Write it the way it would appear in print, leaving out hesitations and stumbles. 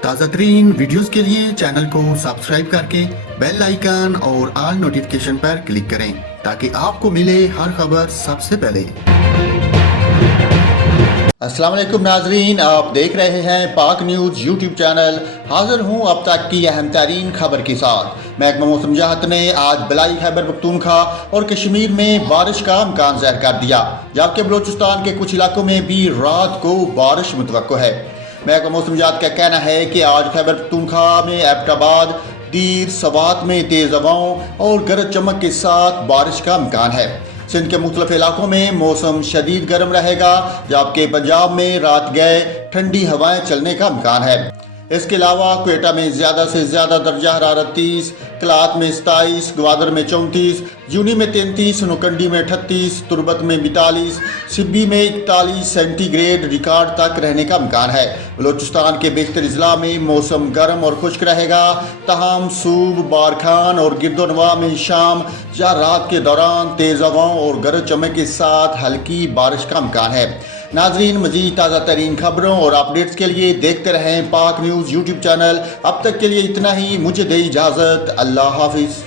تازہ ترین ویڈیوز کے لیے چینل کو سبسکرائب کر کے بیل آئیکن اور آل نوٹیفیکیشن پر کلک کریں تاکہ آپ کو ملے ہر خبر سب سے پہلے۔ السلام علیکم ناظرین، آپ دیکھ رہے ہیں پاک نیوز یوٹیوب چینل۔ حاضر ہوں اب تک کی اہم ترین خبر کے ساتھ۔ محکمہ موسم جہت نے آج بلائی خیبر پختونخوا اور کشمیر میں بارش کا امکان ظاہر کر دیا، جبکہ بلوچستان کے کچھ علاقوں میں بھی رات کو بارش متوقع ہے۔ محکمہ موسم جہت کا کہنا ہے کہ آج خیبر پختونخوا میں ایبٹ آباد، دیر، سوات میں تیز ہواؤں اور گرج چمک کے ساتھ بارش کا امکان ہے۔ سندھ کے مختلف علاقوں میں موسم شدید گرم رہے گا، جبکہ پنجاب میں رات گئے ٹھنڈی ہوائیں چلنے کا امکان ہے۔ اس کے علاوہ کوئٹہ میں زیادہ سے زیادہ درجہ حرارت 30، کلات میں 27، گوادر میں 34، جونی میں 33، نوکنڈی میں 38، تربت میں 42، سبی میں 41 سینٹی گریڈ ریکارڈ تک رہنے کا امکان ہے۔ بلوچستان کے بیشتر اضلاع میں موسم گرم اور خشک رہے گا، تاہم صوبہ، بارکھان اور گرد و نواح میں شام یا رات کے دوران تیز ہواؤں اور گرج چمک کے ساتھ ہلکی بارش کا امکان ہے۔ ناظرین، مزید تازہ ترین خبروں اور اپڈیٹس کے لیے دیکھتے رہیں پاک نیوز یوٹیوب چینل۔ اب تک کے لیے اتنا ہی، مجھے دے اجازت، اللہ حافظ۔